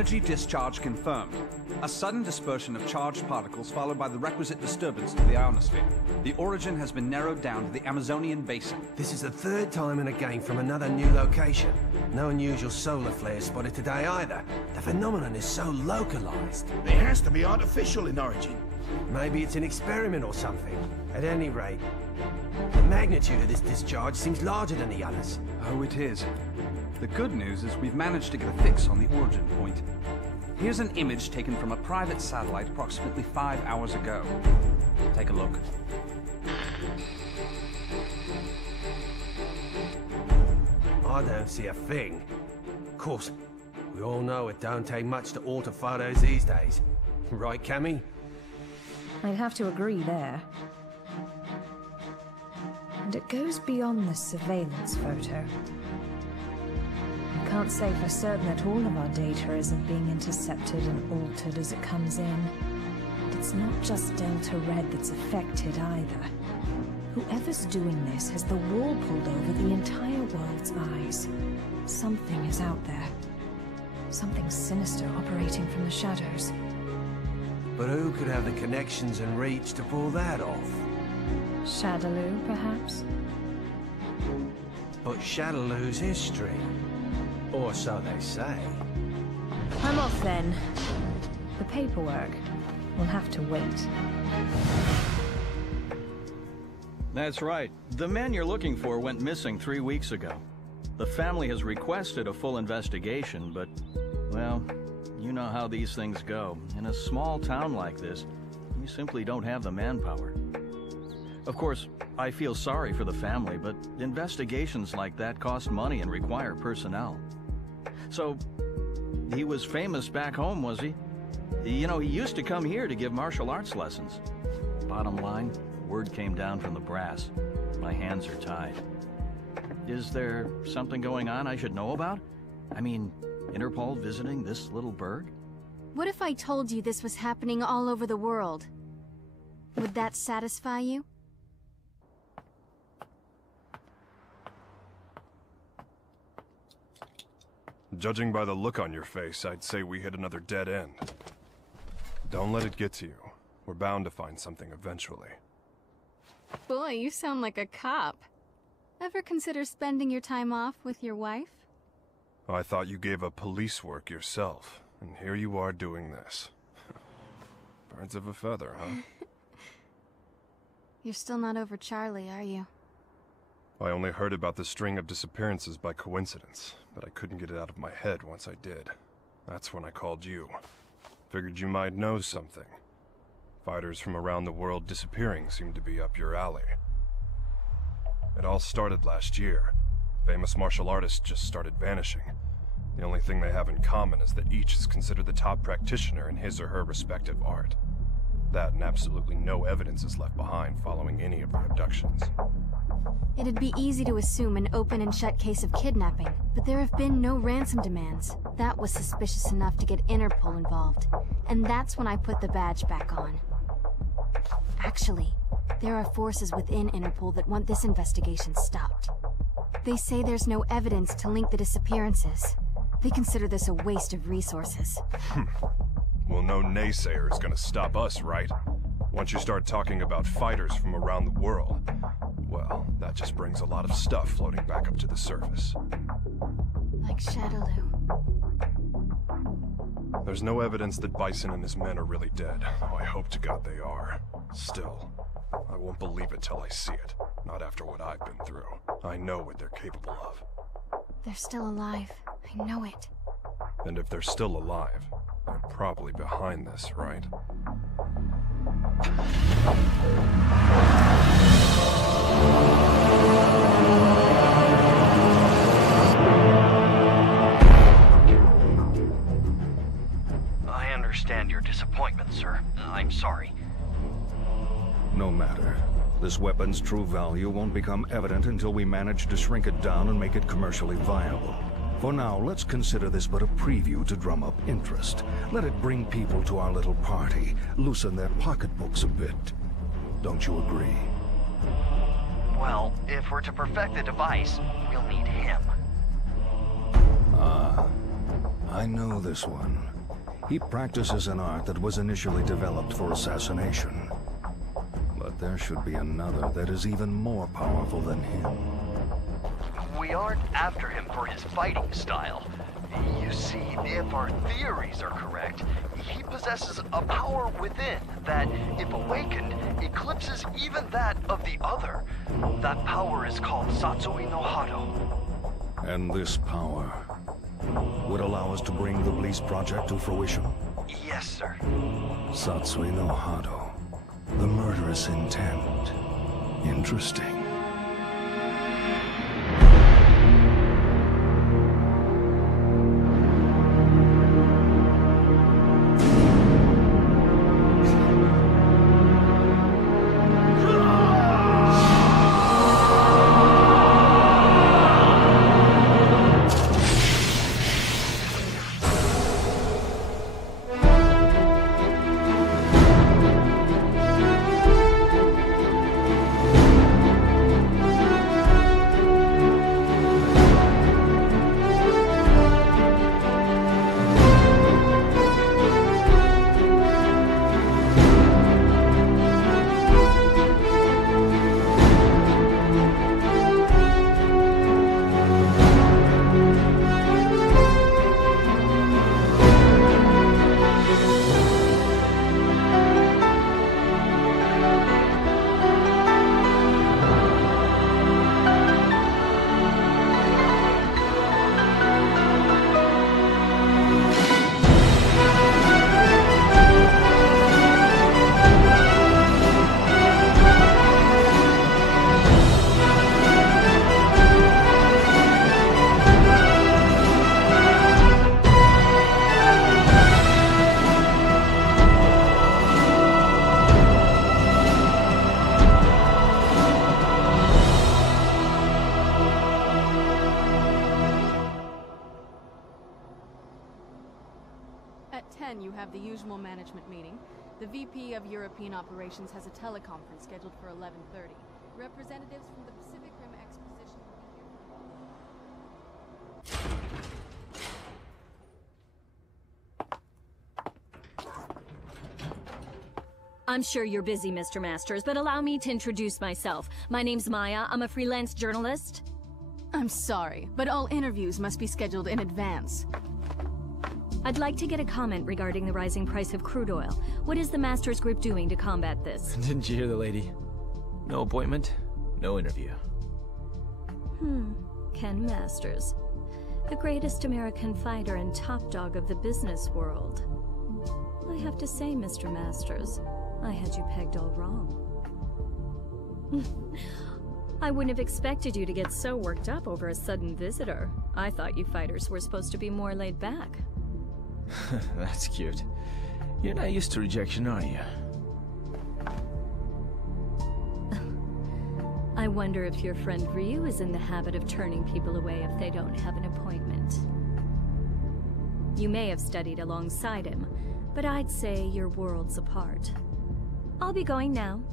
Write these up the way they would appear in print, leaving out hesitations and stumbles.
Energy discharge confirmed. A sudden dispersion of charged particles followed by the requisite disturbance to the ionosphere. The origin has been narrowed down to the Amazonian basin. This is the third time in a game from another new location. No unusual solar flares spotted today either. The phenomenon is so localized. It has to be artificial in origin. Maybe it's an experiment or something. At any rate, the magnitude of this discharge seems larger than the others. Oh, it is. The good news is we've managed to get a fix on the origin point. Here's an image taken from a private satellite approximately 5 hours ago. Take a look. I don't see a thing. Of course, we all know it don't take much to alter photos these days. Right, Cammy? I'd have to agree there. And it goes beyond the surveillance photo. I can't say for certain that all of our data isn't being intercepted and altered as it comes in. But it's not just Delta Red that's affected either. Whoever's doing this has the wool pulled over the entire world's eyes. Something is out there. Something sinister operating from the shadows. But who could have the connections and reach to pull that off? Shadaloo, perhaps? But Shadaloo's history. Or so they say. I'm off then. The paperwork will have to wait. That's right. The man you're looking for went missing 3 weeks ago. The family has requested a full investigation, but, well, you know how these things go. In a small town like this, we simply don't have the manpower. Of course, I feel sorry for the family, but investigations like that cost money and require personnel. So, he was famous back home, was he? You know, he used to come here to give martial arts lessons. Bottom line, word came down from the brass. My hands are tied. Is there something going on I should know about? I mean, Interpol visiting this little burg? What if I told you this was happening all over the world? Would that satisfy you? Judging by the look on your face, I'd say we hit another dead end. Don't let it get to you. We're bound to find something eventually. Boy, you sound like a cop. Ever consider spending your time off with your wife? I thought you gave up police work yourself, and here you are doing this. Birds of a feather, huh? You're still not over Charlie, are you? I only heard about the string of disappearances by coincidence, but I couldn't get it out of my head once I did. That's when I called you. Figured you might know something. Fighters from around the world disappearing seemed to be up your alley. It all started last year. Famous martial artists just started vanishing. The only thing they have in common is that each is considered the top practitioner in his or her respective art. That and absolutely no evidence is left behind following any of their abductions. It'd be easy to assume an open and shut case of kidnapping, but there have been no ransom demands. That was suspicious enough to get Interpol involved, and that's when I put the badge back on. Actually, there are forces within Interpol that want this investigation stopped. They say there's no evidence to link the disappearances. They consider this a waste of resources. Well, no naysayer is gonna stop us, right? Once you start talking about fighters from around the world, well, that just brings a lot of stuff floating back up to the surface. Like Shadaloo. There's no evidence that Bison and his men are really dead. Oh, I hope to God they are. Still, I won't believe it till I see it. Not after what I've been through. I know what they're capable of. They're still alive. I know it. And if they're still alive, they're probably behind this, right? I understand your disappointment, sir. I'm sorry. No matter. This weapon's true value won't become evident until we manage to shrink it down and make it commercially viable. For now, let's consider this but a preview to drum up interest. Let it bring people to our little party, loosen their pocketbooks a bit. Don't you agree? Well, if we're to perfect the device, we'll need him. Ah, I know this one. He practices an art that was initially developed for assassination. But there should be another that is even more powerful than him. We aren't after him for his fighting style. You see, if our theories are correct, he possesses a power within that, if awakened, eclipses even that of the other. That power is called Satsui no Hado. And this power would allow us to bring the Bliss project to fruition? Yes, sir. Satsui no Hado. The murderous intent. Interesting. You have the usual management meeting. The VP of European Operations has a teleconference scheduled for 11:30. Representatives from the Pacific Rim Exposition will be here. I'm sure you're busy, Mr. Masters, but allow me to introduce myself. My name's Maya. I'm a freelance journalist. I'm sorry, but all interviews must be scheduled in advance. I'd like to get a comment regarding the rising price of crude oil. What is the Masters Group doing to combat this? Didn't you hear the lady? No appointment, no interview. Ken Masters. The greatest American fighter and top dog of the business world. I have to say, Mr. Masters, I had you pegged all wrong. I wouldn't have expected you to get so worked up over a sudden visitor. I thought you fighters were supposed to be more laid back. That's cute. You're not used to rejection, are you? I wonder if your friend Ryu is in the habit of turning people away if they don't have an appointment. You may have studied alongside him, but I'd say you're worlds apart. I'll be going now.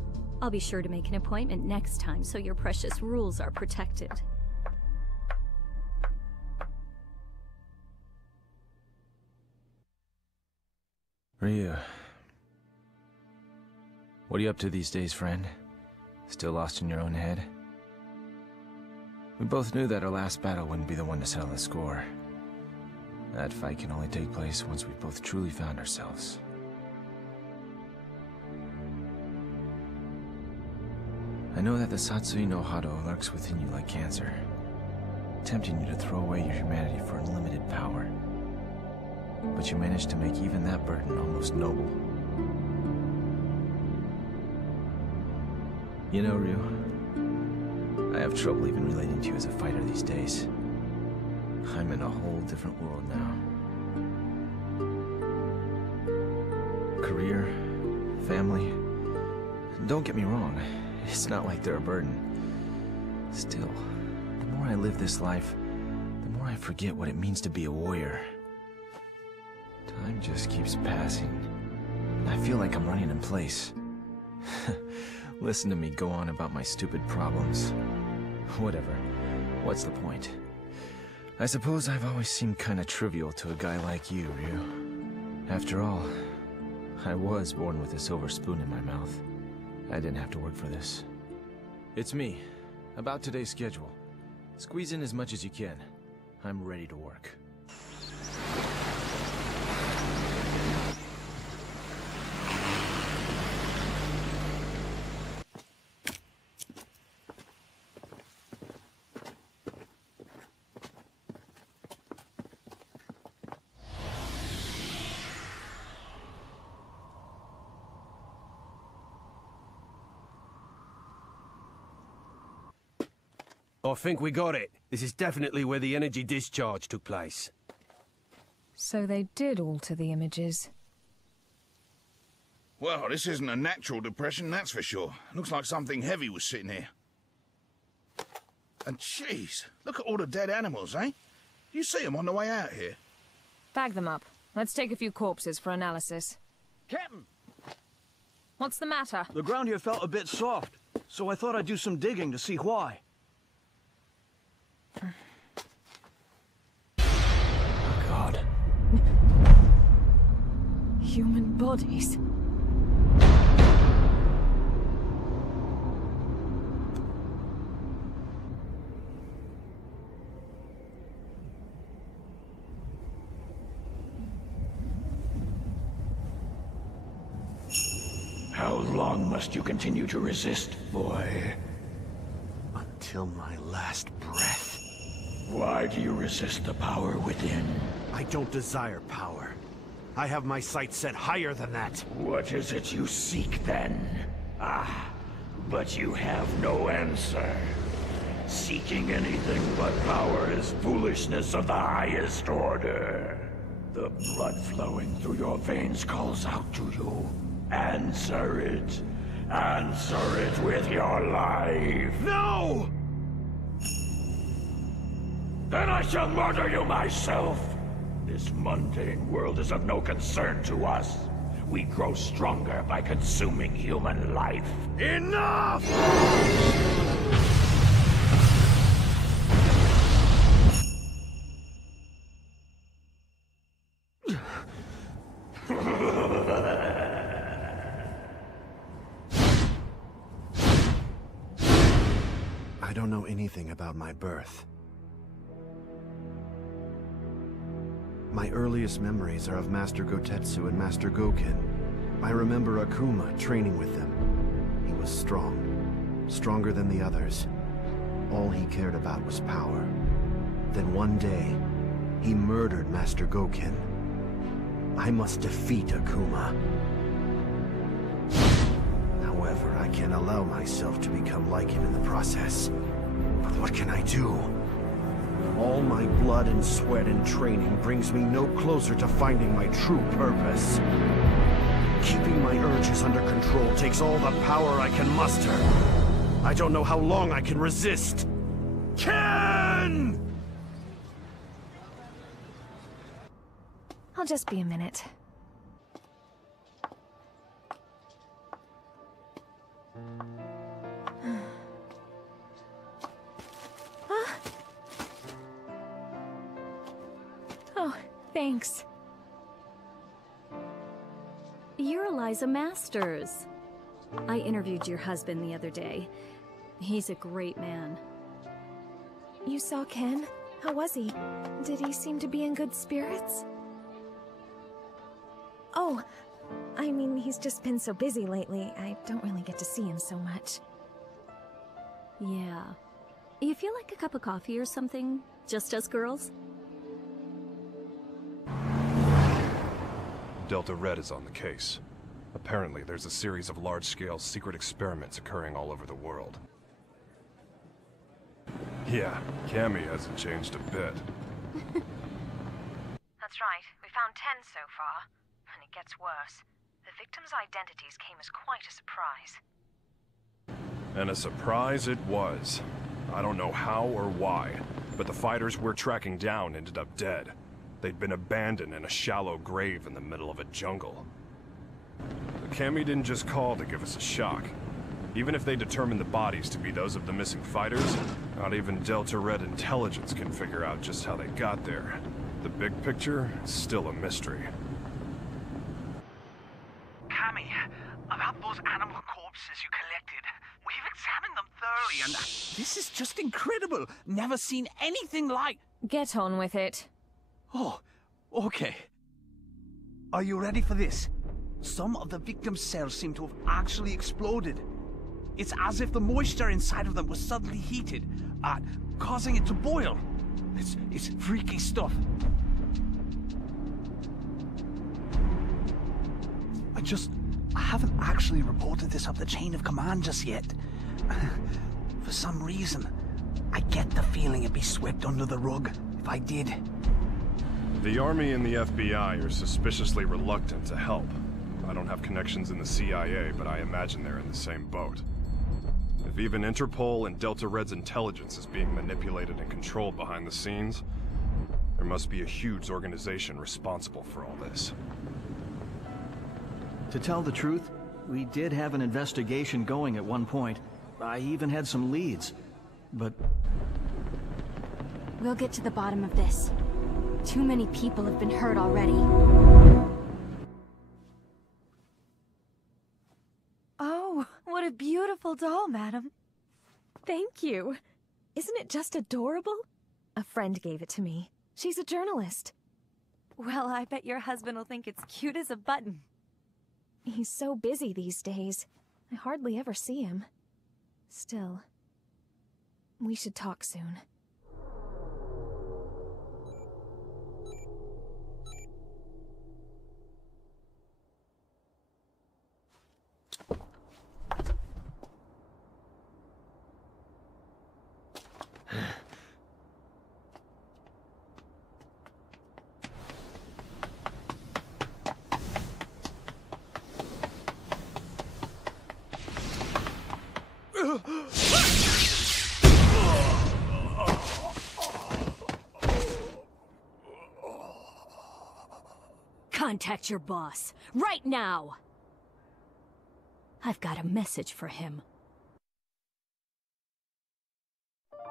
I'll be sure to make an appointment next time so your precious rules are protected. Ryu. What are you up to these days, friend? Still lost in your own head? We both knew that our last battle wouldn't be the one to settle the score. That fight can only take place once we've both truly found ourselves. I know that the Satsui no Hado lurks within you like cancer, tempting you to throw away your humanity for unlimited power. But you managed to make even that burden almost noble. You know, Ryu, I have trouble even relating to you as a fighter these days. I'm in a whole different world now. Career, family. Don't get me wrong, it's not like they're a burden. Still, the more I live this life, the more I forget what it means to be a warrior. Time just keeps passing. I feel like I'm running in place. Listen to me go on about my stupid problems. Whatever. What's the point? I suppose I've always seemed kinda trivial to a guy like you, Ryu. After all, I was born with a silver spoon in my mouth. I didn't have to work for this. It's me. About today's schedule. Squeeze in as much as you can. I'm ready to work. I think we got it. This is definitely where the energy discharge took place. So they did alter the images. Well, this isn't a natural depression, that's for sure. Looks like something heavy was sitting here. And jeez, look at all the dead animals, eh? You see them on the way out here. Bag them up. Let's take a few corpses for analysis. Captain! What's the matter? The ground here felt a bit soft, so I thought I'd do some digging to see why. Oh, God. Human bodies. How long must you continue to resist, boy? Until my last breath. Why do you resist the power within? I don't desire power. I have my sights set higher than that. What is it you seek, then? Ah, but you have no answer. Seeking anything but power is foolishness of the highest order. The blood flowing through your veins calls out to you. Answer it. Answer it with your life. No! Then I shall murder you myself. This mundane world is of no concern to us. We grow stronger by consuming human life. Enough! I don't know anything about my birth. My earliest memories are of Master Gotetsu and Master Goken. I remember Akuma training with them. He was strong, stronger than the others. All he cared about was power. Then one day, he murdered Master Goken. I must defeat Akuma. However, I can't allow myself to become like him in the process. But what can I do? All my blood and sweat and training brings me no closer to finding my true purpose. Keeping my urges under control takes all the power I can muster. I don't know how long I can resist. Ken! I'll just be a minute. Oh, thanks. You're Eliza Masters. I interviewed your husband the other day. He's a great man. You saw Ken? How was he? Did he seem to be in good spirits? Oh, I mean, he's just been so busy lately. I don't really get to see him so much. Yeah. You feel like a cup of coffee or something? Just us girls? Delta Red is on the case. Apparently, there's a series of large-scale secret experiments occurring all over the world. Yeah, Cammy hasn't changed a bit. That's right. We found 10 so far. And it gets worse. The victims' identities came as quite a surprise. And a surprise it was. I don't know how or why, but the fighters we're tracking down ended up dead. They'd been abandoned in a shallow grave in the middle of a jungle. Cammy didn't just call to give us a shock. Even if they determine the bodies to be those of the missing fighters, not even Delta Red intelligence can figure out just how they got there. The big picture is still a mystery. Cammy, about those animal corpses you collected, we've examined them thoroughly and... This is just incredible! Never seen anything like... Get on with it. Oh, okay. Are you ready for this? Some of the victims' cells seem to have actually exploded. It's as if the moisture inside of them was suddenly heated, causing it to boil. It's freaky stuff. I haven't actually reported this up the chain of command just yet. For some reason, I get the feeling it'd be swept under the rug if I did. The Army and the FBI are suspiciously reluctant to help. I don't have connections in the CIA, but I imagine they're in the same boat. If even Interpol and Delta Red's intelligence is being manipulated and controlled behind the scenes, there must be a huge organization responsible for all this. To tell the truth, we did have an investigation going at one point. I even had some leads, but... We'll get to the bottom of this. Too many people have been hurt already. Oh, what a beautiful doll, madam. Thank you. Isn't it just adorable? A friend gave it to me. She's a journalist. Well, I bet your husband will think it's cute as a button. He's so busy these days. I hardly ever see him. Still, we should talk soon. Contact your boss, right now! I've got a message for him.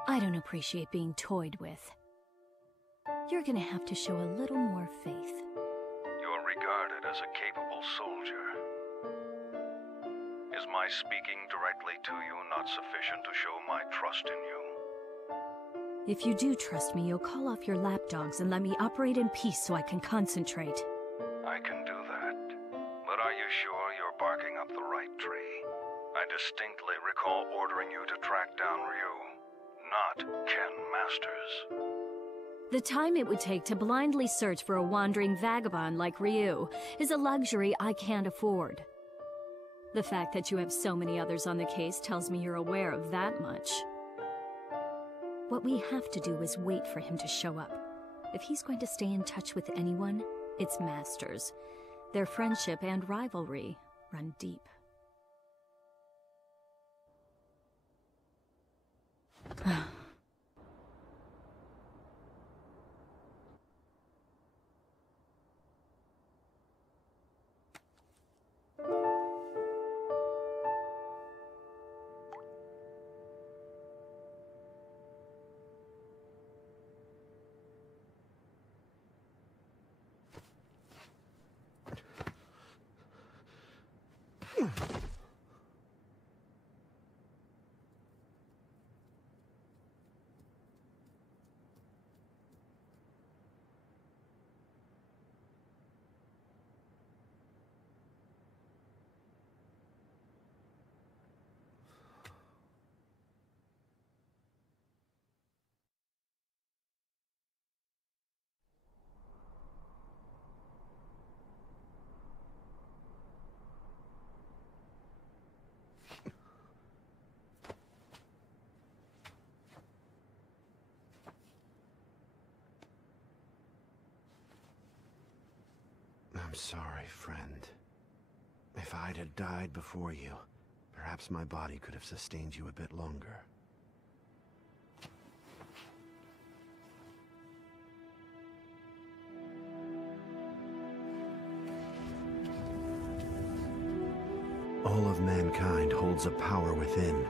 I don't appreciate being toyed with. You're gonna have to show a little more faith. You're regarded as a capable soldier. Is my speaking directly to you not sufficient to show my trust in you? If you do trust me, you'll call off your lapdogs and let me operate in peace so I can concentrate. I can do that. But are you sure you're barking up the right tree? I distinctly recall ordering you to track down Ryu, not Ken Masters. The time it would take to blindly search for a wandering vagabond like Ryu is a luxury I can't afford. The fact that you have so many others on the case tells me you're aware of that much. What we have to do is wait for him to show up. If he's going to stay in touch with anyone, it's Masters. Their friendship and rivalry run deep. I'm sorry, friend. If I'd have died before you, perhaps my body could have sustained you a bit longer. All of mankind holds a power within.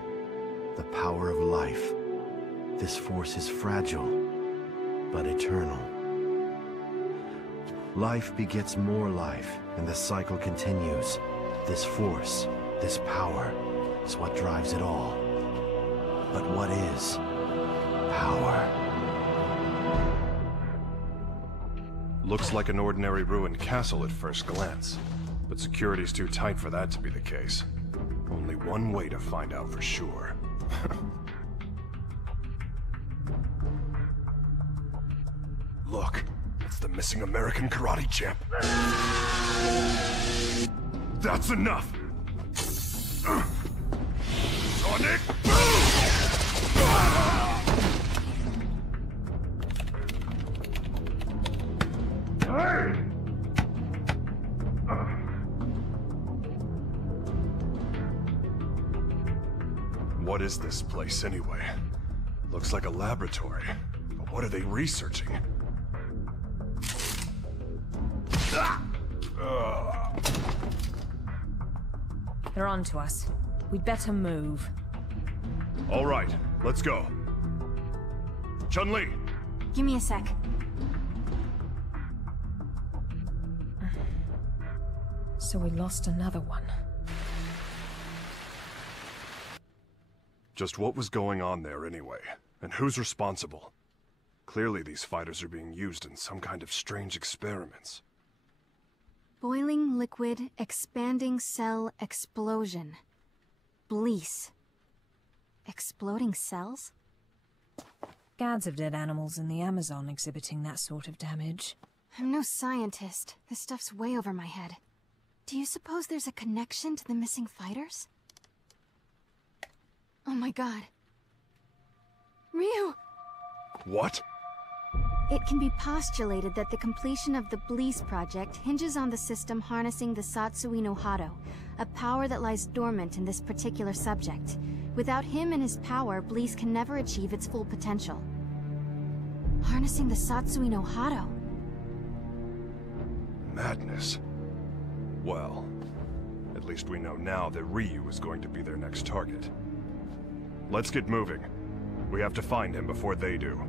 The power of life. This force is fragile, but eternal. Life begets more life, and the cycle continues. This force, this power, is what drives it all. But what is power? Looks like an ordinary ruined castle at first glance, but security's too tight for that to be the case. Only one way to find out for sure. Look, it's the missing American karate champ. That's enough! Sonic boom! Hey! What is this place anyway? Looks like a laboratory, but what are they researching? They're on to us. We'd better move. All right, let's go. Chun-Li! Give me a sec. So we lost another one. Just what was going on there anyway? And who's responsible? Clearly these fighters are being used in some kind of strange experiments. Boiling liquid, expanding cell explosion. Blease. Exploding cells? Scads of dead animals in the Amazon exhibiting that sort of damage. I'm no scientist. This stuff's way over my head. Do you suppose there's a connection to the missing fighters? Oh my god. Ryu! What? It can be postulated that the completion of the Blease project hinges on the system harnessing the Satsui no Hado, a power that lies dormant in this particular subject. Without him and his power, Blease can never achieve its full potential. Harnessing the Satsui no Hado. Madness. Well, at least we know now that Ryu is going to be their next target. Let's get moving. We have to find him before they do.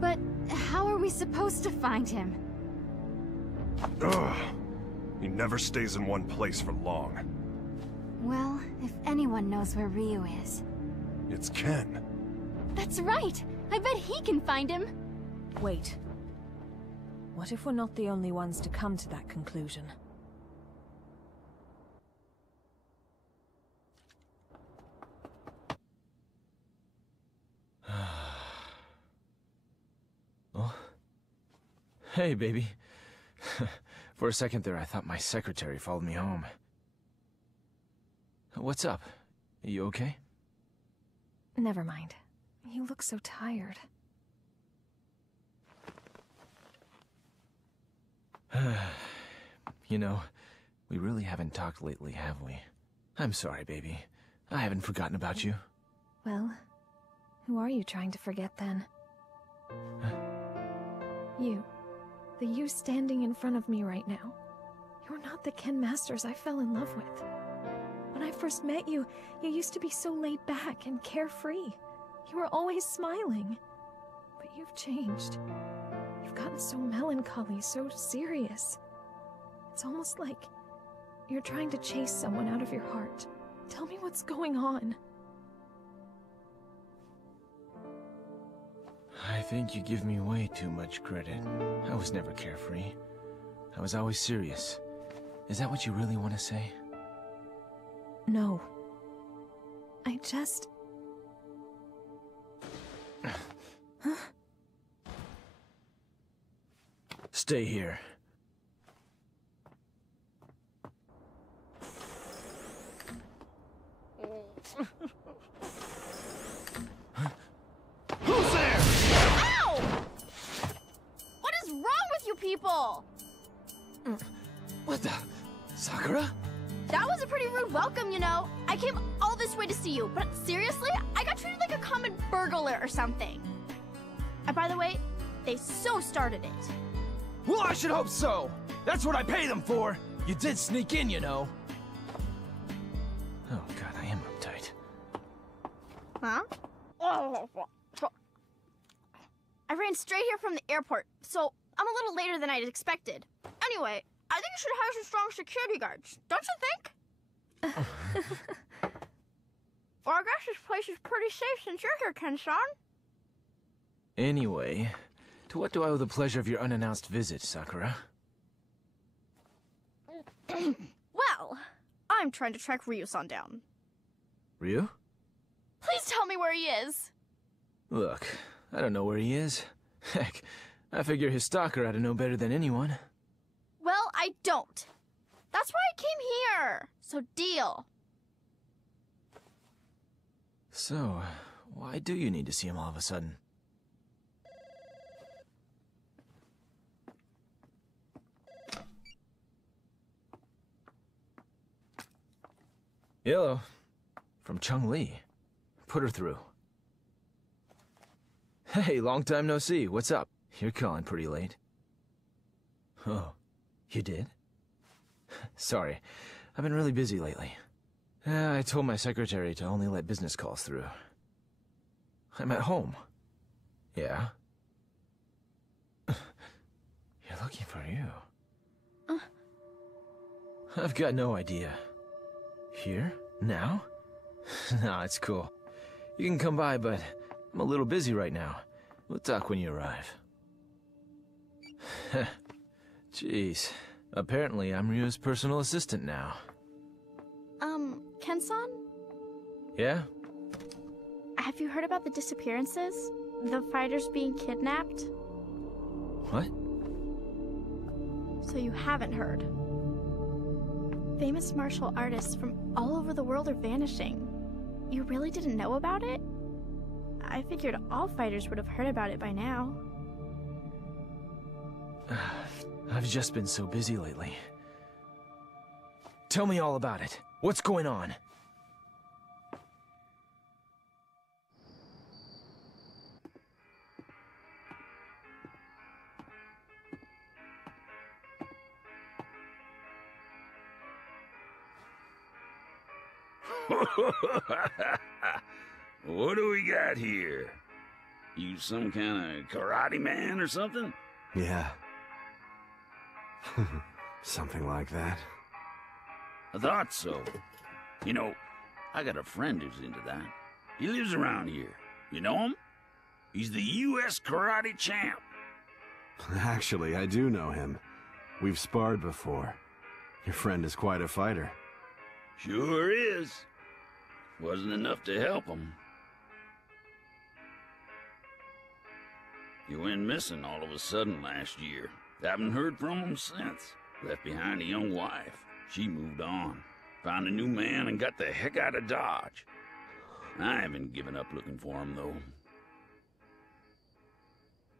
But how are we supposed to find him? Ugh. He never stays in one place for long. Well, if anyone knows where Ryu is... It's Ken. That's right! I bet he can find him! Wait. What if we're not the only ones to come to that conclusion? Oh. Hey, baby. For a second there, I thought my secretary followed me home. What's up? Are you okay? Never mind. You look so tired. You know, we really haven't talked lately, have we? I'm sorry, baby. I haven't forgotten about you. Well, who are you trying to forget then? You. The you standing in front of me right now. You're not the Ken Masters I fell in love with. When I first met you, you used to be so laid back and carefree. You were always smiling. But you've changed. You've gotten so melancholy, so serious. It's almost like you're trying to chase someone out of your heart. Tell me what's going on. I think you give me way too much credit. I was never carefree. I was always serious. Is that what you really want to say? No. I just... Huh? Stay here. Who's there? Ow! What is wrong with you people? What the? Sakura? That was a pretty rude welcome, you know. I came all this way to see you, but seriously, I got treated like a common burglar or something. And by the way, they so started it. Well, I should hope so. That's what I pay them for. You did sneak in, you know. Oh god, I am uptight. Huh? I ran straight here from the airport, so I'm a little later than I'd expected. Anyway, I think you should hire some strong security guards, don't you think? Well, I guess this place is pretty safe since you're here, Ken-san. Anyway, to what do I owe the pleasure of your unannounced visit, Sakura? Well, I'm trying to track Ryu-san down. Ryu? Please tell me where he is. Look, I don't know where he is. Heck, I figure his stalker ought to know better than anyone. Well, I don't. That's why I came here. So deal. So, why do you need to see him all of a sudden? Hello. From Chun-Li. Put her through. Hey, long time no see. What's up? You're calling pretty late. Oh, you did? Sorry, I've been really busy lately. I told my secretary to only let business calls through. I'm at home. Yeah? You're looking for you. I've got no idea. Here? Now? Nah, it's cool. You can come by, but I'm a little busy right now. We'll talk when you arrive. Jeez. Apparently, I'm Ryu's personal assistant now. Ken-san? Yeah? Have you heard about the disappearances? The fighters being kidnapped? What? So you haven't heard. Famous martial artists from all over the world are vanishing. You really didn't know about it? I figured all fighters would have heard about it by now. I've just been so busy lately. Tell me all about it. What's going on? What do we got here? You some kind of karate man or something? Yeah. Something like that. I thought so. You know, I got a friend who's into that. He lives around here. You know him? He's the U.S. karate champ. Actually, I do know him. We've sparred before. Your friend is quite a fighter. Sure is. Wasn't enough to help him. He went missing all of a sudden last year. Haven't heard from him since. Left behind a young wife. She moved on. Found a new man and got the heck out of Dodge. I haven't given up looking for him, though.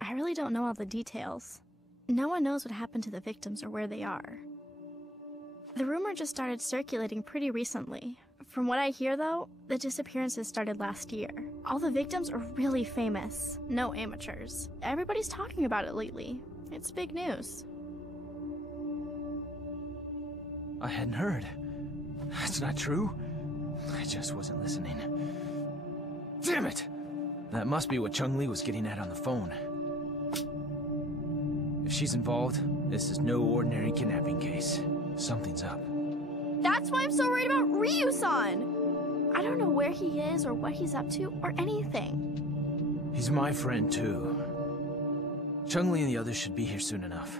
I really don't know all the details. No one knows what happened to the victims or where they are. The rumor just started circulating pretty recently. From what I hear, though, the disappearances started last year. All the victims are really famous. No amateurs. Everybody's talking about it lately. It's big news. I hadn't heard. That's not true. I just wasn't listening. Damn it! That must be what Chun-Li was getting at on the phone. If she's involved, this is no ordinary kidnapping case. Something's up. That's why I'm so worried about Ryu-san! I don't know where he is or what he's up to or anything. He's my friend, too. Chun-Li and the others should be here soon enough.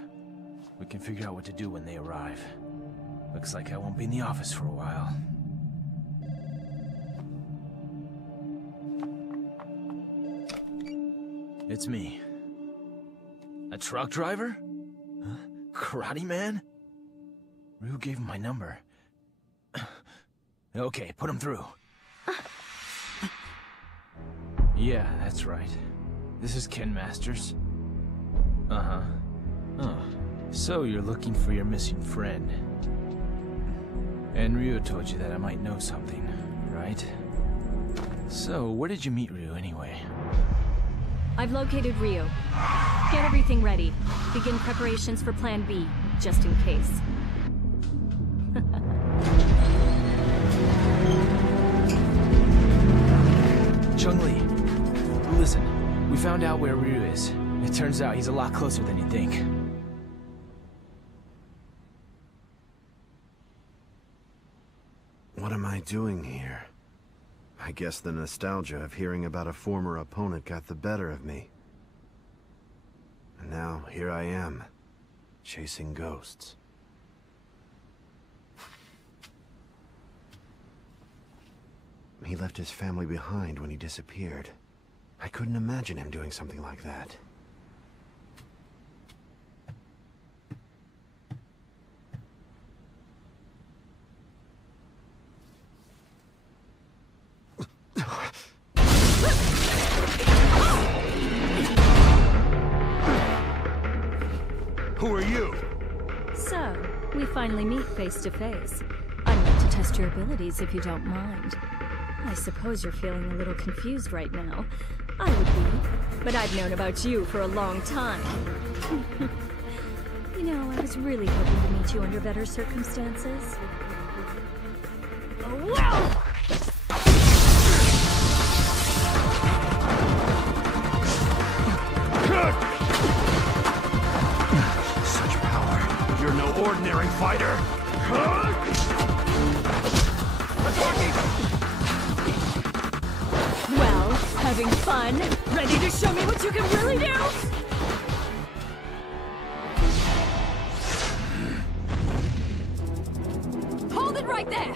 We can figure out what to do when they arrive. Looks like I won't be in the office for a while. It's me. A truck driver? Huh? Karate man? Ryu gave him my number. Okay, put him through. Yeah, that's right. This is Ken Masters. Uh-huh. Oh, so you're looking for your missing friend. And Ryu told you that I might know something, right? So, where did you meet Ryu anyway? I've located Ryu. Get everything ready. Begin preparations for Plan B, just in case. Chun-Li. Listen, we found out where Ryu is. It turns out he's a lot closer than you think. What am I doing here? I guess the nostalgia of hearing about a former opponent got the better of me. And now, here I am, chasing ghosts. He left his family behind when he disappeared. I couldn't imagine him doing something like that. Who are you? So, we finally meet face to face. I'd like to test your abilities if you don't mind. I suppose you're feeling a little confused right now. I would be, but I've known about you for a long time. You know, I was really hoping to meet you under better circumstances. Oh, wow! Such power. You're no ordinary fighter. Well, having fun? Ready to show me what you can really do? Hold it right there!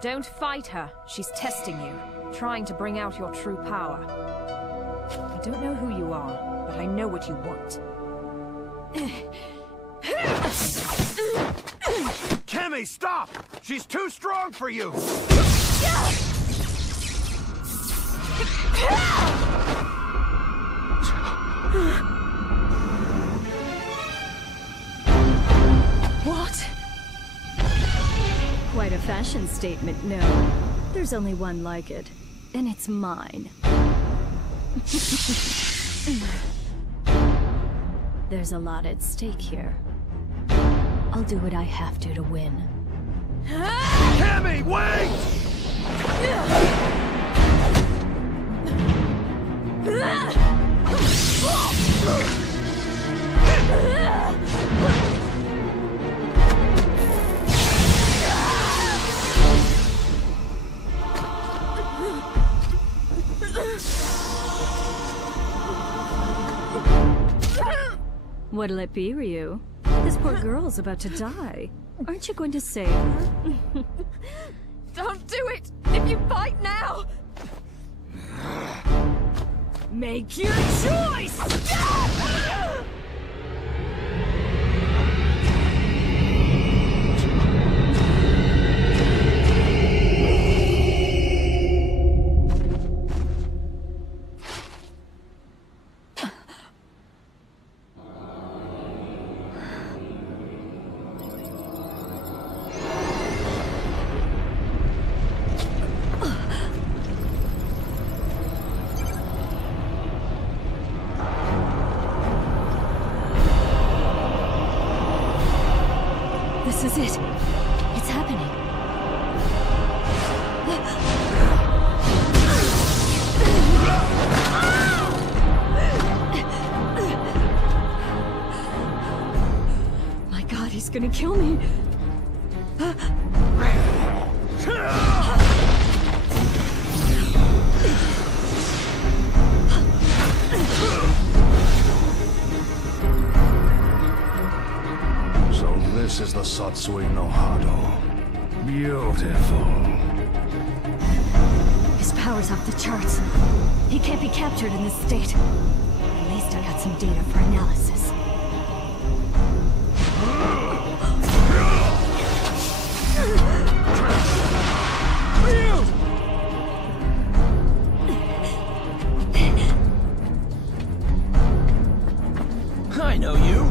Don't fight her. She's testing you, trying to bring out your true power. I don't know who you are, but I know what you want. Cammy, stop! She's too strong for you! What? Quite a fashion statement, no. There's only one like it, and it's mine. There's a lot at stake here. I'll do what I have to win. Cammy, wait! What'll it be, Ryu? This poor girl's about to die. Aren't you going to save her? Don't do it! If you fight now! Make your choice! This is it. It's happening. My God, he's gonna kill me. This is the Satsui no Hado. Beautiful. His power's off the charts. He can't be captured in this state. At least I got some data for analysis. I know you.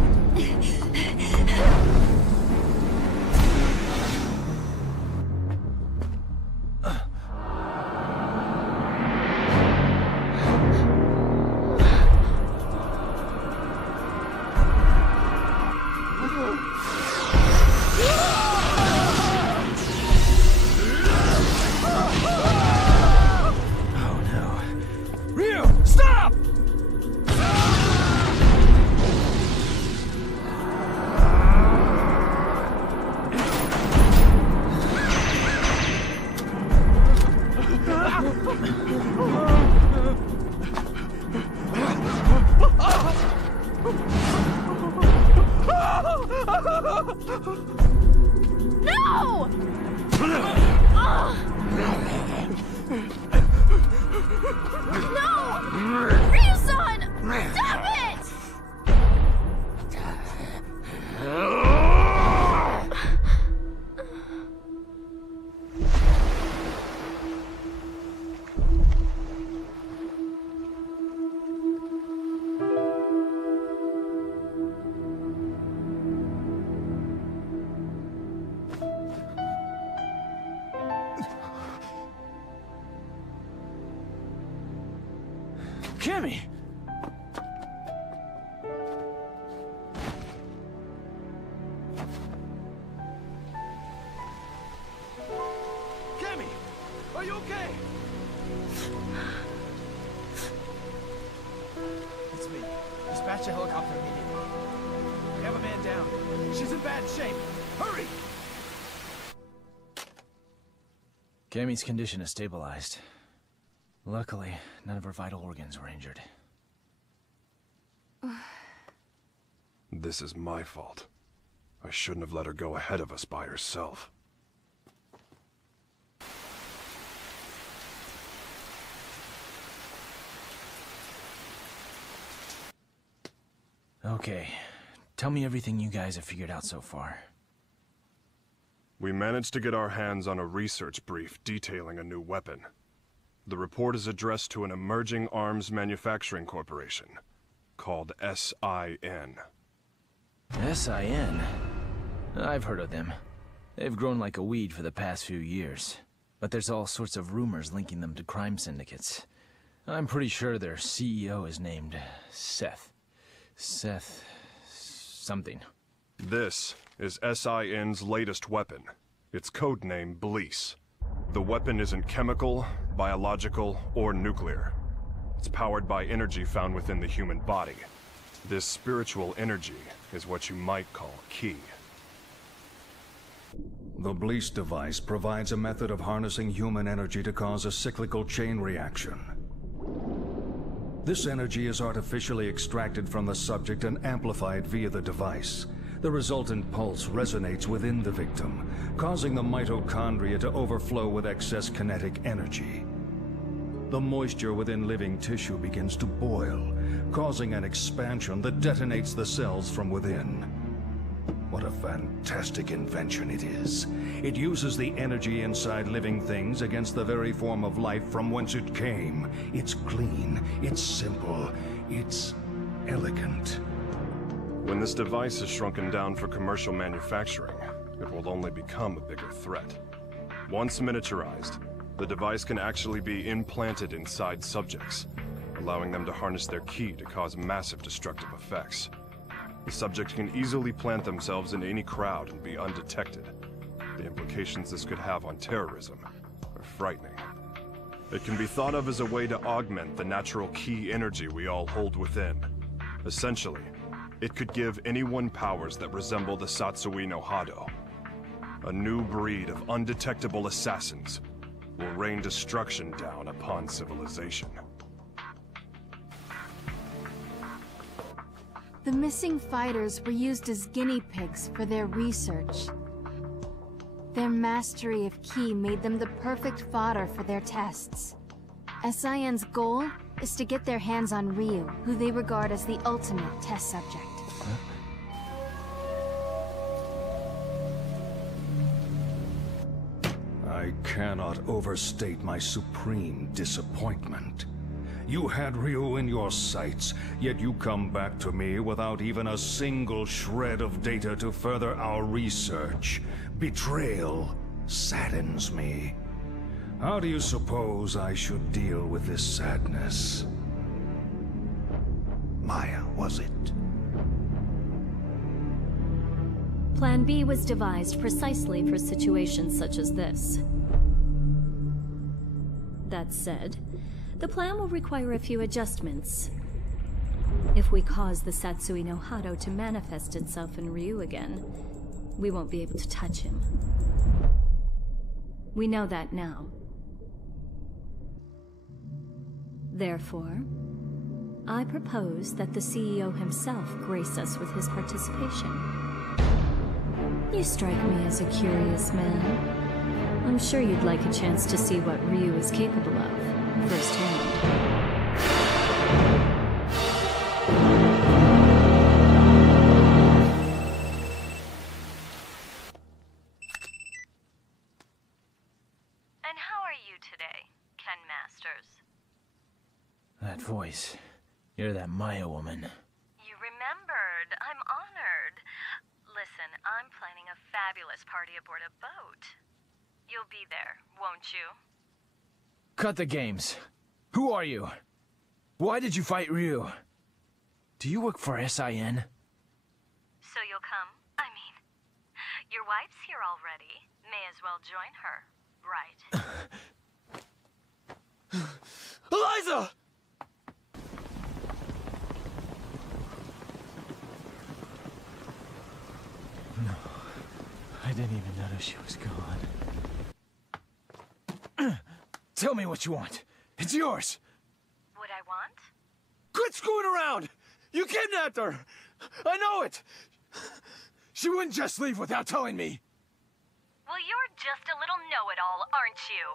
Cammy! Cammy! Are you okay? It's me. Dispatch a helicopter immediately. We have a man down. She's in bad shape. Hurry! Cammy's condition is stabilized. Luckily, none of her vital organs were injured. This is my fault. I shouldn't have let her go ahead of us by herself. Okay. Tell me everything you guys have figured out so far. We managed to get our hands on a research brief detailing a new weapon. The report is addressed to an emerging arms manufacturing corporation called SIN. SIN? I've heard of them. They've grown like a weed for the past few years. But there's all sorts of rumors linking them to crime syndicates. I'm pretty sure their CEO is named Seth. Seth... something. This is SIN's latest weapon. Its codename Bleece. The weapon isn't chemical, biological, or nuclear. It's powered by energy found within the human body. This spiritual energy is what you might call ki. The Bleece device provides a method of harnessing human energy to cause a cyclical chain reaction. This energy is artificially extracted from the subject and amplified via the device. The resultant pulse resonates within the victim, causing the mitochondria to overflow with excess kinetic energy. The moisture within living tissue begins to boil, causing an expansion that detonates the cells from within. What a fantastic invention it is. It uses the energy inside living things against the very form of life from whence it came. It's clean, it's simple, it's elegant. When this device is shrunken down for commercial manufacturing, it will only become a bigger threat. Once miniaturized, the device can actually be implanted inside subjects, allowing them to harness their ki to cause massive destructive effects. The subject can easily plant themselves in any crowd and be undetected. The implications this could have on terrorism are frightening. It can be thought of as a way to augment the natural ki energy we all hold within. Essentially, it could give anyone powers that resemble the Satsui no Hado. A new breed of undetectable assassins will rain destruction down upon civilization. The missing fighters were used as guinea pigs for their research. Their mastery of ki made them the perfect fodder for their tests. SIN's goal is to get their hands on Ryu, who they regard as the ultimate test subject. I cannot overstate my supreme disappointment. You had Ryu in your sights, yet you come back to me without even a single shred of data to further our research. Betrayal saddens me. How do you suppose I should deal with this sadness? Maya, was it? Plan B was devised precisely for situations such as this. That said, the plan will require a few adjustments. If we cause the Satsui no Hado to manifest itself in Ryu again, we won't be able to touch him. We know that now. Therefore, I propose that the CEO himself grace us with his participation. You strike me as a curious man. I'm sure you'd like a chance to see what Ryu is capable of, firsthand. And how are you today, Ken Masters? That voice. You're that Maya woman. You remembered. I'm honored. Listen, I'm planning a fabulous party aboard a boat. You'll be there, won't you? Cut the games. Who are you? Why did you fight Ryu? Do you work for SIN? So you'll come? I mean, your wife's here already. May as well join her, right? Eliza! No, I didn't even notice she was gone. Tell me what you want. It's yours. What I want? Quit screwing around! You kidnapped her! I know it! She wouldn't just leave without telling me. Well, you're just a little know-it-all, aren't you?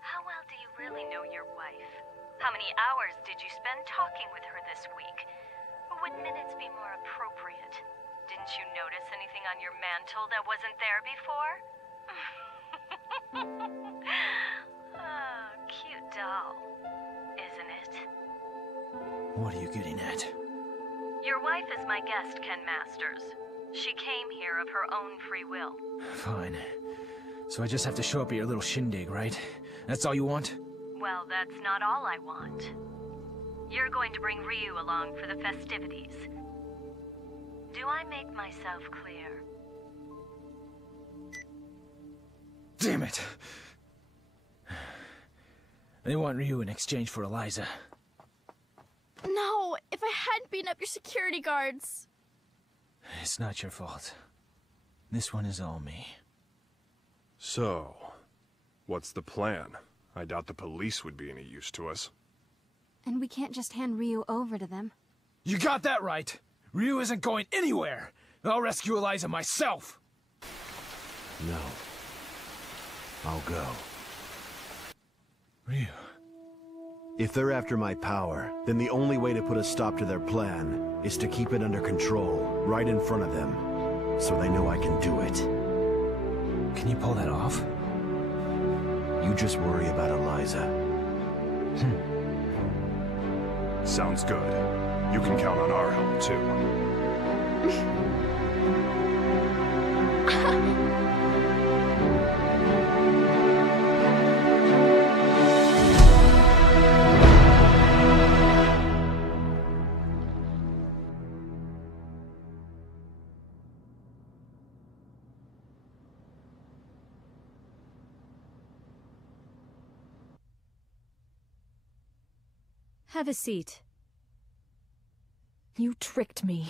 How well do you really know your wife? How many hours did you spend talking with her this week? Or would minutes be more appropriate? Didn't you notice anything on your mantle that wasn't there before? Oh, cute doll, isn't it? What are you getting at? Your wife is my guest, Ken Masters. She came here of her own free will. Fine. So I just have to show up at your little shindig, right? That's all you want? Well, that's not all I want. You're going to bring Ryu along for the festivities. Do I make myself clear? Damn it! They want Ryu in exchange for Eliza. No, if I hadn't beaten up your security guards. It's not your fault. This one is all me. So, what's the plan? I doubt the police would be any use to us. And we can't just hand Ryu over to them. You got that right! Ryu isn't going anywhere! I'll rescue Eliza myself! No. I'll go. Ryu. If they're after my power, then the only way to put a stop to their plan is to keep it under control, right in front of them, so they know I can do it. Can you pull that off? You just worry about Eliza. Sounds good. You can count on our help, too. Have a seat. You tricked me.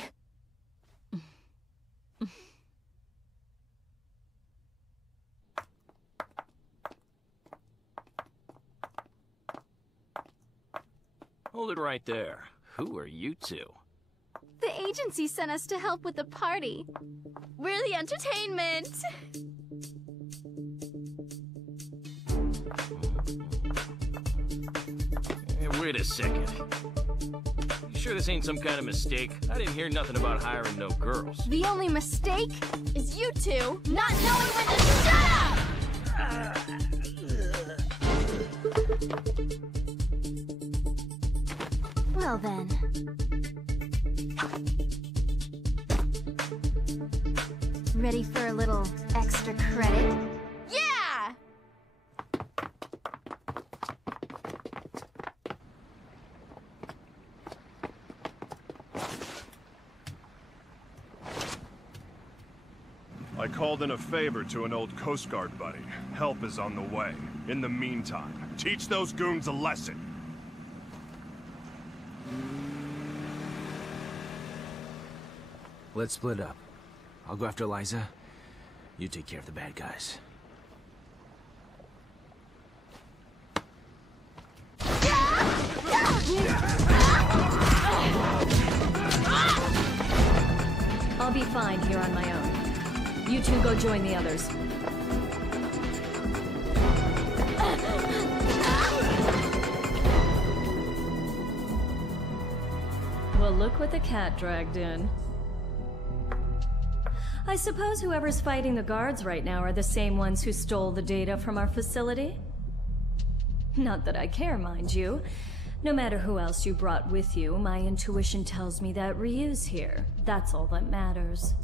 Hold it right there. Who are you two? The agency sent us to help with the party. We're the entertainment! Hey, wait a second. You sure this ain't some kind of mistake? I didn't hear nothing about hiring no girls. The only mistake is you two not knowing when to shut up! Well then. Ready for a little extra credit? Yeah! I called in a favor to an old Coast Guard buddy. Help is on the way. In the meantime, teach those goons a lesson. Let's split up. I'll go after Eliza. You take care of the bad guys. I'll be fine here on my own. You two go join the others. Well, look what the cat dragged in. I suppose whoever's fighting the guards right now are the same ones who stole the data from our facility? Not that I care, mind you. No matter who else you brought with you, my intuition tells me that Ryu's here. That's all that matters.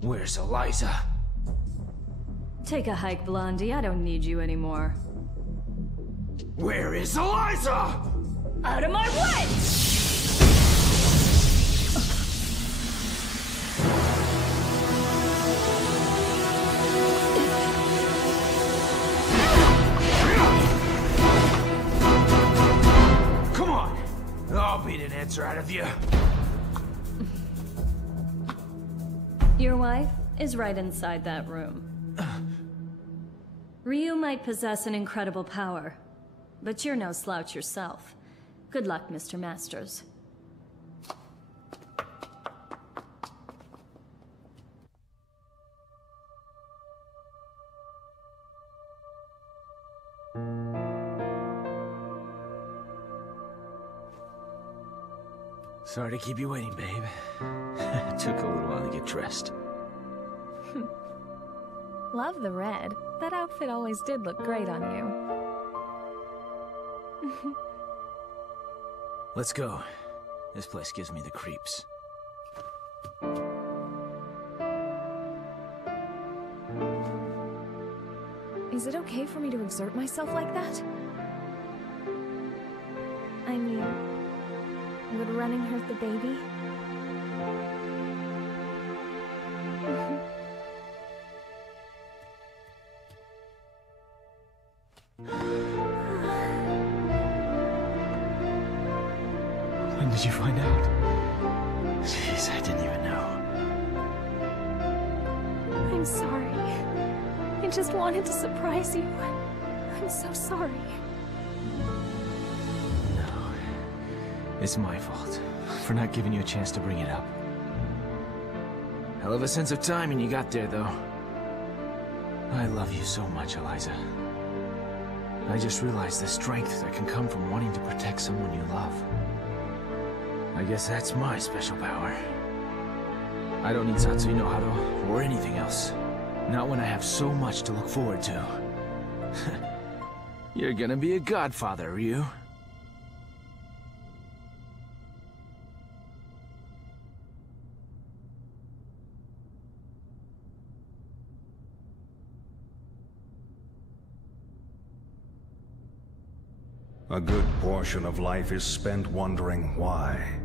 Where's Eliza? Take a hike, Blondie. I don't need you anymore. Where is Eliza? Out of my way! Come on! I'll beat an answer out of you. Your wife is right inside that room. Ryu might possess an incredible power, but you're no slouch yourself. Good luck, Mr. Masters. Sorry to keep you waiting, babe. It took a little while to get dressed. Love the red. That outfit always did look great on you. Let's go. This place gives me the creeps. Is it okay for me to exert myself like that? I mean, would running hurt the baby? When did you find out? Jeez, I didn't even know. I'm sorry. I just wanted to surprise you. I'm so sorry. It's my fault for not giving you a chance to bring it up. Hell of a sense of timing you got there, though. I love you so much, Eliza. I just realized the strength that can come from wanting to protect someone you love. I guess that's my special power. I don't need Satsui no Hado or anything else. Not when I have so much to look forward to. You're gonna be a godfather, Ryu. A good portion of life is spent wondering why.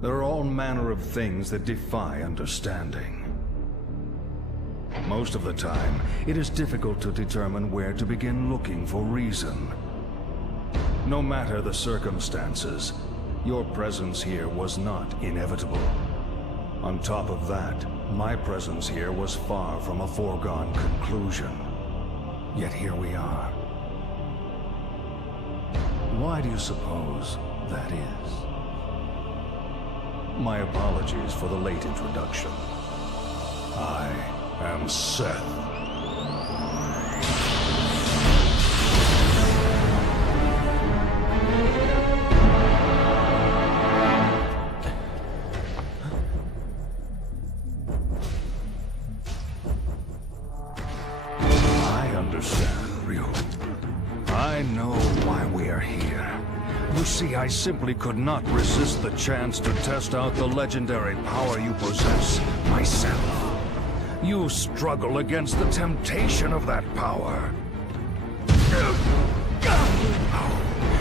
There are all manner of things that defy understanding. Most of the time, it is difficult to determine where to begin looking for reason. No matter the circumstances, your presence here was not inevitable. On top of that, my presence here was far from a foregone conclusion. Yet here we are. Why do you suppose that is? My apologies for the late introduction. I am Seth. I understand, Ryu. I know why we are here. You see, I simply could not resist the chance to test out the legendary power you possess myself. You struggle against the temptation of that power.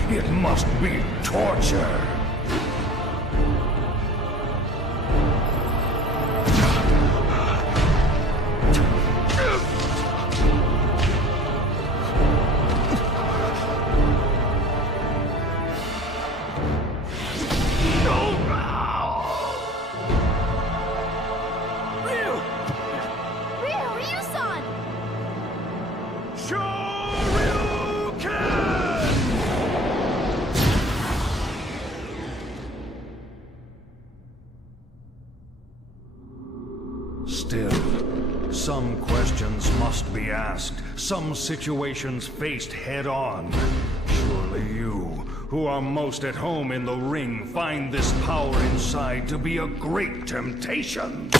It must be torture. Still, some questions must be asked, some situations faced head-on. Surely you, who are most at home in the ring, find this power inside to be a great temptation.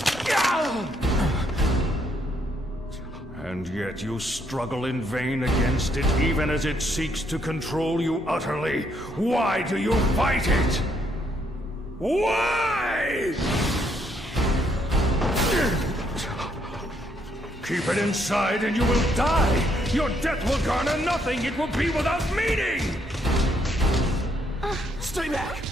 And yet you struggle in vain against it, even as it seeks to control you utterly. Why do you fight it? Why? Keep it inside and you will die! Your death will garner nothing! It will be without meaning! Stay back!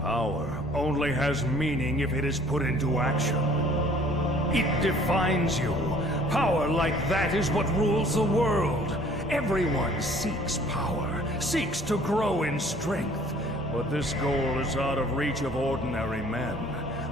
Power only has meaning if it is put into action. It defines you. Power like that is what rules the world. Everyone seeks power, seeks to grow in strength. But this goal is out of reach of ordinary men.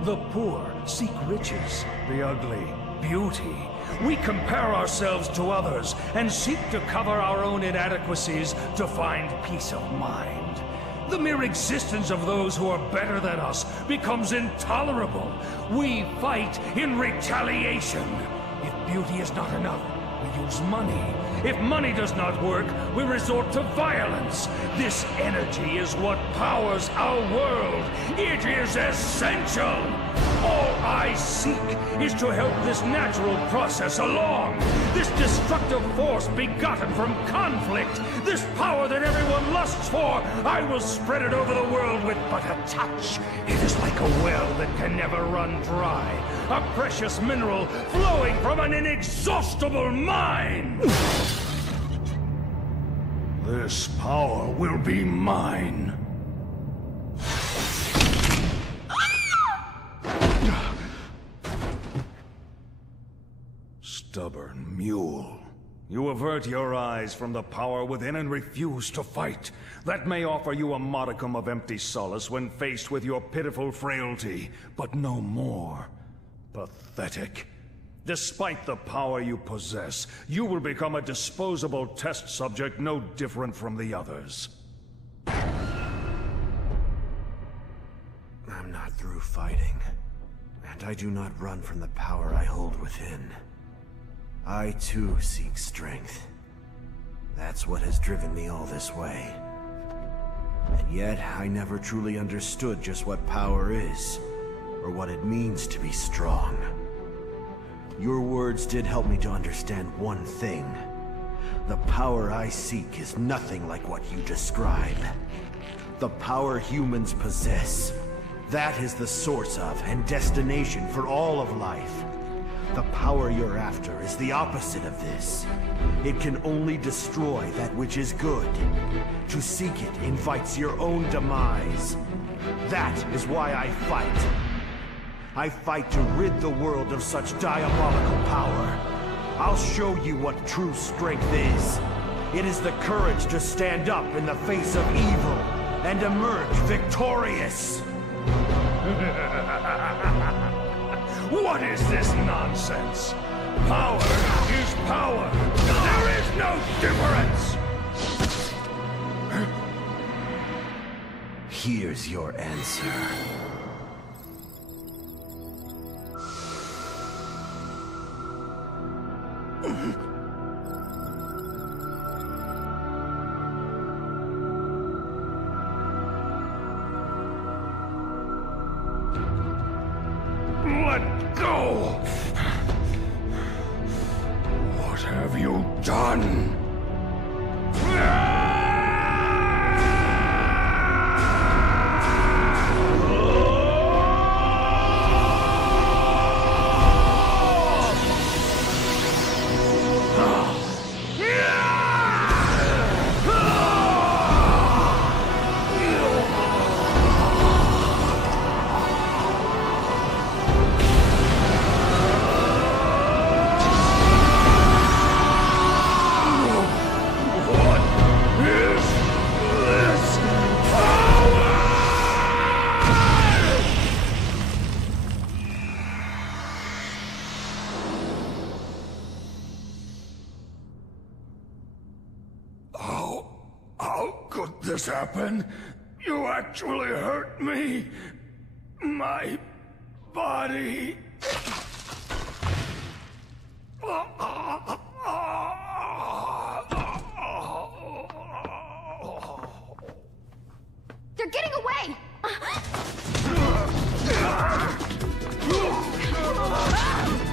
The poor seek riches, the ugly, beauty. We compare ourselves to others and seek to cover our own inadequacies to find peace of mind. The mere existence of those who are better than us becomes intolerable. We fight in retaliation. If beauty is not enough, we use money. If money does not work, we resort to violence. This energy is what powers our world. It is essential. All I seek is to help this natural process along. This destructive force begotten from conflict. This power that everyone lusts for. I will spread it over the world with but a touch. It is like a well that can never run dry. A precious mineral flowing from an inexhaustible mine. This power will be mine. Stubborn mule. You avert your eyes from the power within and refuse to fight. That may offer you a modicum of empty solace when faced with your pitiful frailty, but no more. Pathetic. Despite the power you possess, you will become a disposable test subject no different from the others. I'm not through fighting, and I do not run from the power I hold within. I too seek strength. That's what has driven me all this way. And yet, I never truly understood just what power is, or what it means to be strong. Your words did help me to understand one thing. The power I seek is nothing like what you describe. The power humans possess. That is the source of and destination for all of life. The power you're after is the opposite of this. It can only destroy that which is good. To seek it invites your own demise. That is why I fight. I fight to rid the world of such diabolical power. I'll show you what true strength is. It is the courage to stand up in the face of evil and emerge victorious. What is this nonsense? Power is power. There is no difference. Here's your answer. Let go! What have you done? How could this happen? You actually hurt me. My body. They're getting away!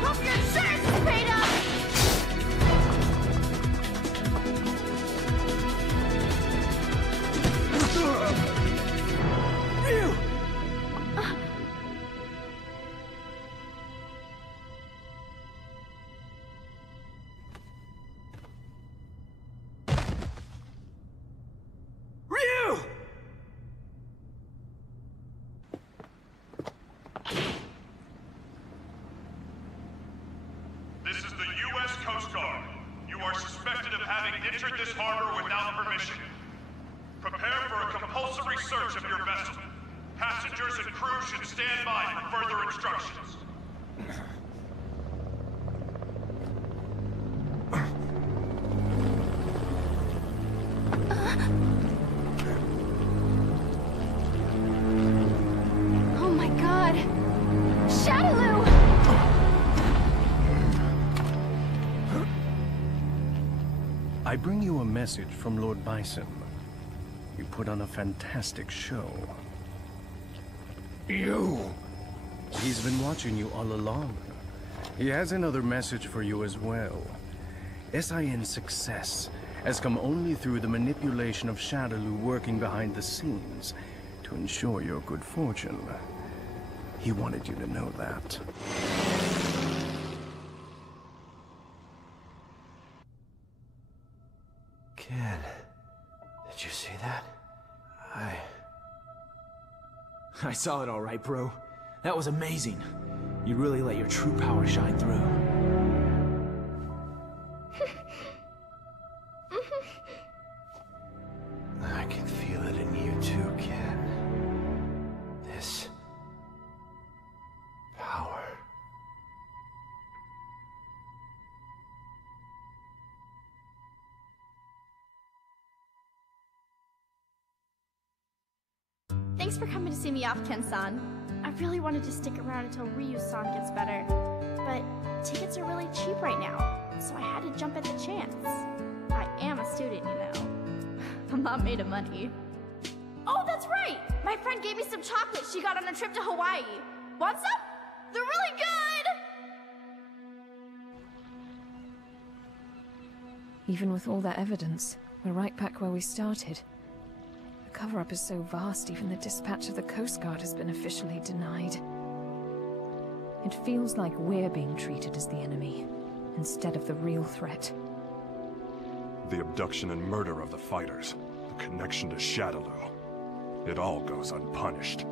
Hope your insurance is paid up! of having entered this harbor without permission. Prepare for a compulsory search of your vessel. Passengers and crew should stand by for further instructions. Oh my god! Shadaloo! I bring you a message from Lord Bison. You put on a fantastic show. You! He's been watching you all along. He has another message for you as well. SIN's success has come only through the manipulation of Shadaloo working behind the scenes to ensure your good fortune. He wanted you to know that. Ken, did you see that? I saw it all right, bro. That was amazing. You really let your true power shine through. I can feel it in you too, Ken. This power. Thanks for coming to see me off, Ken-san. I really wanted to stick around until Ryu's song gets better, but tickets are really cheap right now, so I had to jump at the chance. I am a student, you know. I'm not made of money. Oh, that's right! My friend gave me some chocolates she got on a trip to Hawaii. Want some? They're really good! Even with all that evidence, we're right back where we started. The cover-up is so vast, even the dispatch of the Coast Guard has been officially denied. It feels like we're being treated as the enemy, instead of the real threat. The abduction and murder of the fighters, the connection to Shadaloo. It all goes unpunished.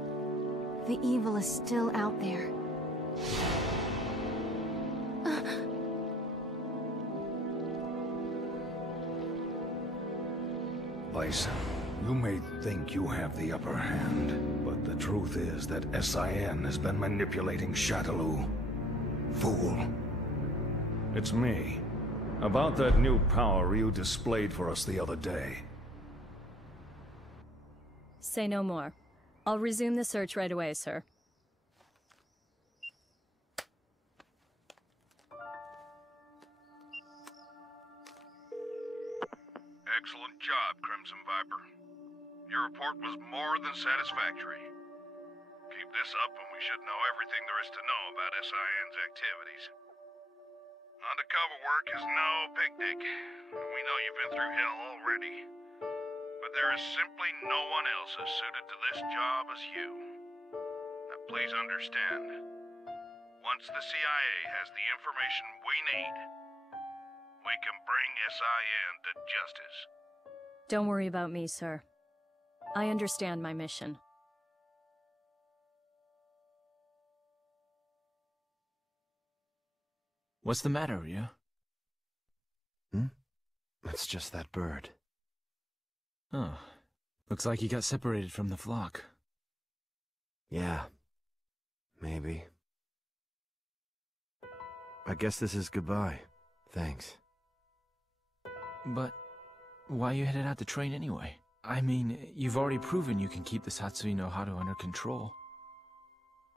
The evil is still out there. Bison, you may think you have the upper hand, but the truth is that SIN has been manipulating Shadaloo. Fool. It's me. About that new power you displayed for us the other day. Say no more. I'll resume the search right away, sir. Excellent job, Crimson Viper. Your report was more than satisfactory. Keep this up and we should know everything there is to know about SIN's activities. Undercover work is no picnic. We know you've been through hell already. But there is simply no one else as suited to this job as you. Now please understand, once the CIA has the information we need, we can bring SIN to justice. Don't worry about me, sir. I understand my mission. What's the matter, Ryu? It's just that bird. Oh. Looks like he got separated from the flock. Yeah. Maybe. I guess this is goodbye. Thanks. But why you headed out to train anyway? I mean, you've already proven you can keep this Hatsui no Haru under control.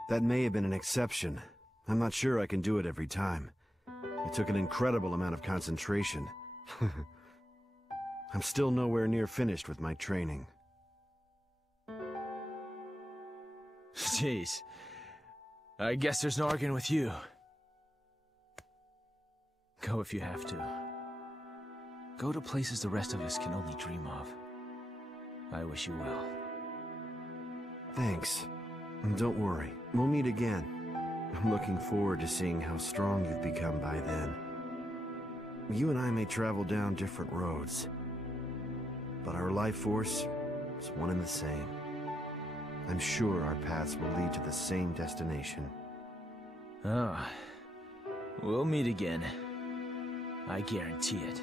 That may have been an exception. I'm not sure I can do it every time. It took an incredible amount of concentration. I'm still nowhere near finished with my training. Jeez. I guess there's no arguing with you. Go if you have to. Go to places the rest of us can only dream of. I wish you well. Thanks. And don't worry, we'll meet again. I'm looking forward to seeing how strong you've become by then. You and I may travel down different roads, but our life force is one and the same. I'm sure our paths will lead to the same destination. Ah, we'll meet again. I guarantee it.